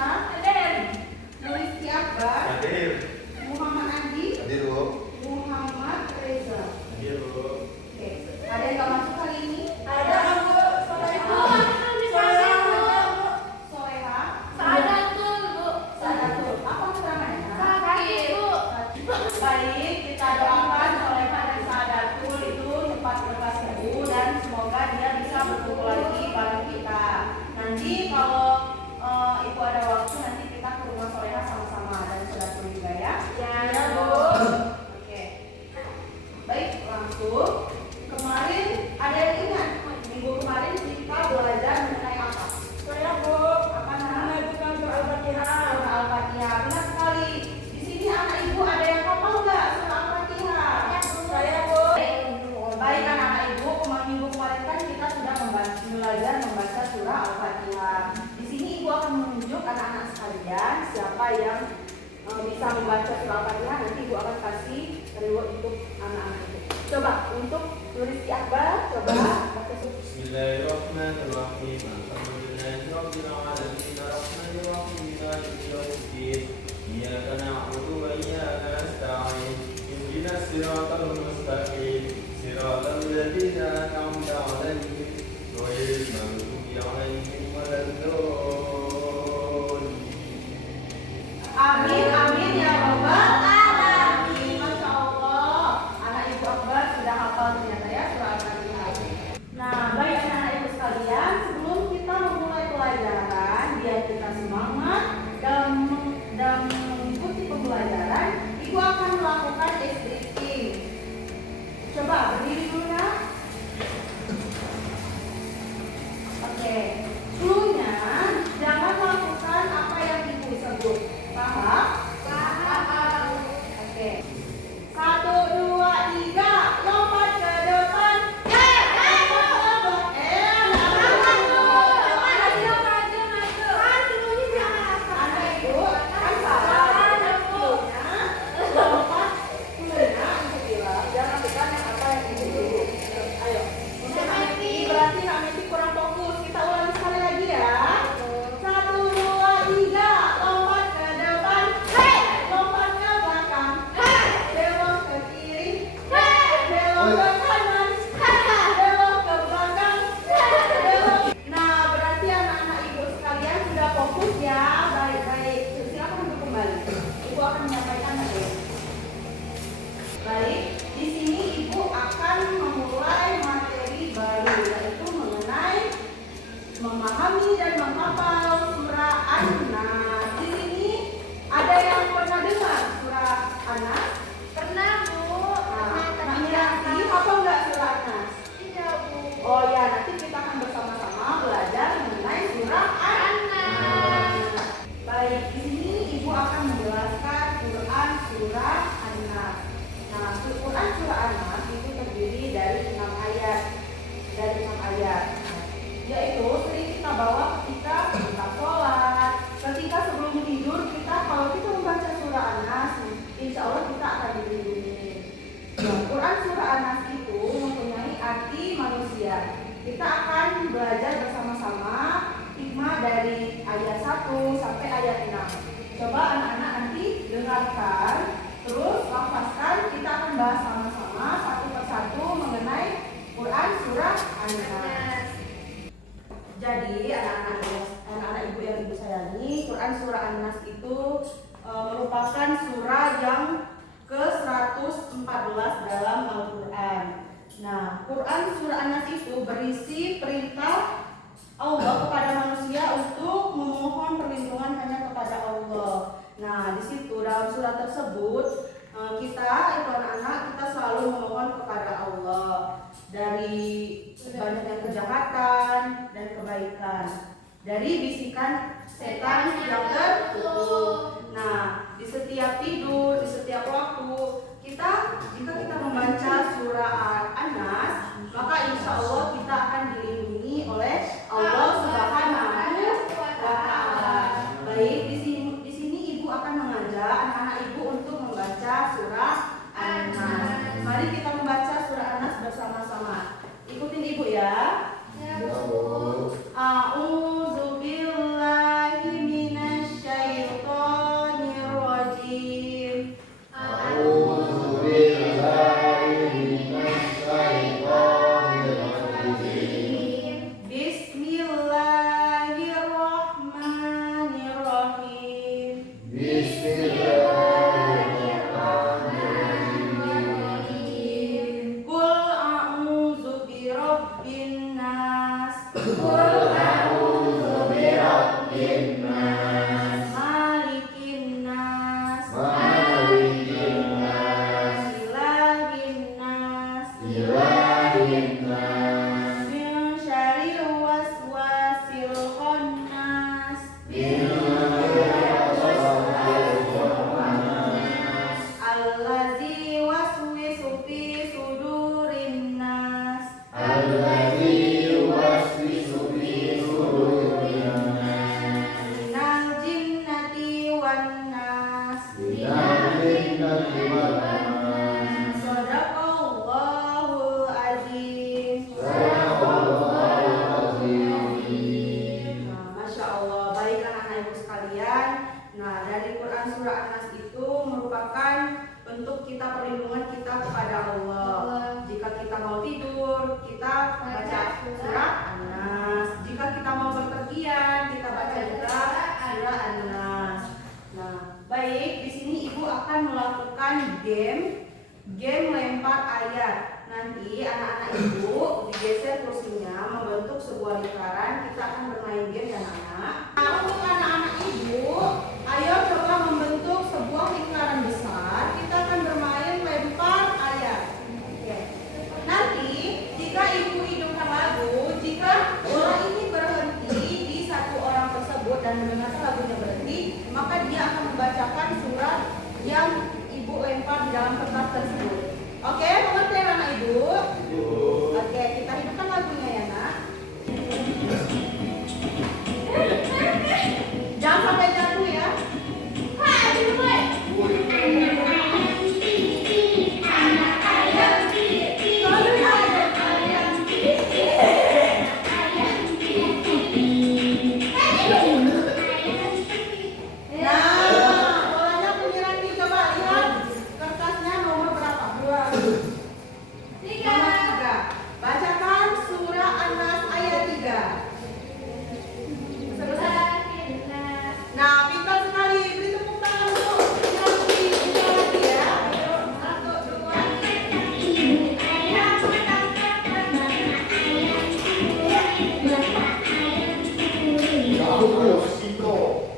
Hadir. Nuliski Akbar. Hadir. Muhammad Andi. Hadir, Bu. Muhammad Reza. Hadir, Bu. Oke. Ada yang nggak masuk kali ini? Ada, Bu. Soleha. Soleha. Saadatul, Bu. Saadatul. Apa keterangannya? Sakit, Bu. Baik, kita doakan Soleha dan Saadatul itu cepat lekas sembuh dan semoga dia bisa bertemu lagi bareng kita. Nanti kalau Ibu ada waktu nanti kita ke rumah Soleha sama-sama dan Saadatul juga ya. Ya, Bu. Oke. Baik, langsung. Kemarin ada yang ingat? Minggu kemarin kita belajar mengenai apa? Saya, Bu. Apa namanya? Mengajukan surah Al-Fatihah. Surah Al-Fatihah. Benar sekali. Di sini anak ibu ada yang hafal nggak surah Al-Fatihah? Saya, Bu. Baik anak-anak ibu, minggu kemarin kan kita sudah belajar membaca surah Al-Fatihah. Di sini ibu akan menunjuk anak-anak sekalian siapa yang bisa membaca surah Al-Fatihah. Nanti ibu akan kasih reward untuk anak-anak itu. Coba untuk Nuliski Akbar, coba baca surah. Bismillahirrahmanirrahim. Alhamdulillahirabbil alamin. Arrahmanirrahim. Maliki yaumiddin. Iyyaka na'budu wa iyyaka nasta'in. Ihdinas siratal mustaqim. Siratal ladzina an'amta 'alaihim ghairil maghdubi 'alaihim waladdallin. Amin, amin ya rabbal alamin. Masya Allah, anak ibu Akbar sudah hafal ternyata ya surah Al-Fatihah. Nah, baik anak-anak ibu sekalian, sebelum kita memulai pelajaran, biar kita semangat dan mengikuti pembelajaran, ibu akan melakukan stretching. Coba berdiri dulu ya. Oke, cluenya jangan melakukan apa yang ibu sebut. Paham? Paham. Oke. 1, 2, 3, lompat ke depan. Anak ibu kan salah. Cluenya lompat. Cluenya untuk bilang jangan lakukan yang apa yang ibu sebut. Ayo. Untuk Ameti berarti Ameti kurang fokus. Kita ulangi sekali lagi ya. 1, 2, 3, lompat ke depan. Lompat ke belakang. Belok ke kiri. Belok ke kanan. Belok ke belakang. Belok. Nah, berarti anak-anak ibu sekalian sudah fokus ya. Baik-baik. Silakan untuk kembali. Ibu akan menyampaikan nanti. Baik, di sini ibu akan memulai materi baru yaitu mengenai memahami dan menghafal surah An-Nas. Di sini ada yang pernah dengar surah An-Nas? Pernah, Bu. Nanti hafal nggak surah An-Nas? Iya, Bu. Oh ya, nanti kita akan bersama-sama belajar mengenai surah An-Nas. Baik, di sini ibu akan menjelaskan Quran surah An-Nas. Nah, Quran surah An-Nas itu terdiri dari 6 ayat. Yaitu sering kita bawa ketika kita sholat, ketika sebelum tidur kita kalau kita membaca surah An-Nas, insya Allah kita akan dilindungi. Nah, Quran surah An-Nas itu mempunyai arti manusia. Kita akan belajar bersama-sama hikmah dari ayat 1 sampai ayat 6. Coba anak-anak nanti dengarkan, terus lafazkan, kita akan bahas sama-sama satu persatu mengenai Quran surah An-Nas. Jadi anak-anak ibu yang ibu sayangi, Quran surah An-Nas itu merupakan surah yang ke-114 dalam Al-Quran. Nah, Quran surah An-Nas itu berisi perintah Allah kepada manusia untuk memohon perlindungan hanya kepada Allah. Nah, di situ dalam surah tersebut kita itu anak-anak kita selalu memohon kepada Allah dari banyaknya kejahatan dan kebaikan, dari bisikan setan yang terkutuk. Nah, di setiap tidur, di setiap waktu jika kita membaca surah An-Nas, maka insya Allah kita akan dilindungi oleh Allah Subhanahu wa Ta'ala. Baik, di sini ibu akan mengajak anak-anak ibu untuk membaca surah An-Nas. Mari kita membaca surah An-Nas bersama-sama. Ikutin ibu ya. Ya, Bu. A'udzu billahi minasy surah An-Nas itu merupakan bentuk kita perlindungan kita kepada Allah. Jika kita mau tidur, kita baca surah An-Nas. Jika kita mau berpergian, kita baca juga surah An-Nas. Nah, baik, di sini Ibu akan melakukan game lempar ayat. Nanti anak-anak Ibu digeser kursinya membentuk sebuah lingkaran. Kita akan bermain game ya anak-anak. Nah, untuk anak-anak Ibu, ayo coba membentuk sebuah lingkaran besar. Kita akan bermain lempar ayat. Oke. Nanti jika Ibu hidupkan lagu, jika bola ini berhenti di satu orang tersebut dan mendengar lagunya berhenti, maka dia akan membacakan surat yang Ibu lempar di dalam kertas tersebut. Oke, mengerti anak Ibu? Oke, kita hidupkan lagunya ya nak. Jangan sampai jatuh ya. Nah, bolanya Punyiranti coba lihat kertasnya nomor berapa? Nomor 3. Bacakan surah An-Nas ayat 3. Nah, pintar sekali. Beri tepuk tangan untuk Punyiranti. Kita lagi ya. 1, 2, 3.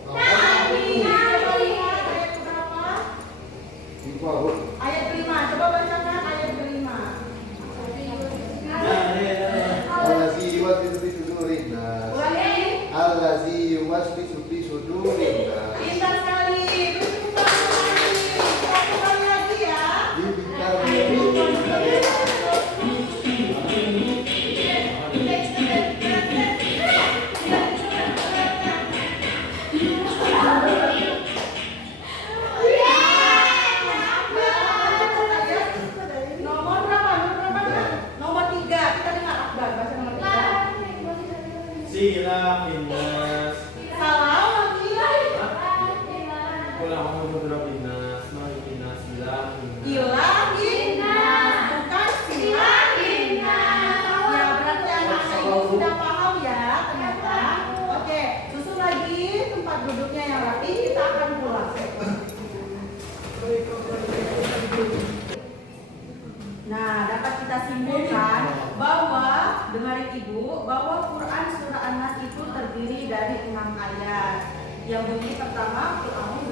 Coba lihat ayat berapa? Ayat kelima. Coba bacakan ayat kelima. Allazi yuwaswisu fi sudurin nas. Ulangi. Allazi yuwaswisu fi sudurin nas. Pintar sekali. Beri tepuk tangan lagi. Satu kali lagi ya. Nomor berapa? Nomor 3. Kita dengar Akbar baca nomor 3. Silahkan nas. Salah lagi. Qul a'udzu birabbin nas, malikin nas, ilahin nas. Ilahin nas, bukan silahin nas. Ya, berarti anak-anak ini sudah paham ya ternyata. Oke, susun lagi tempat duduknya yang rapi. Kita akan pulang. Nah, dapat kita simpulkan bahwa dengarin Ibu bahwa Quran surah An-Nas itu terdiri dari 6 ayat. Yang bunyi pertama, Qul a'udzu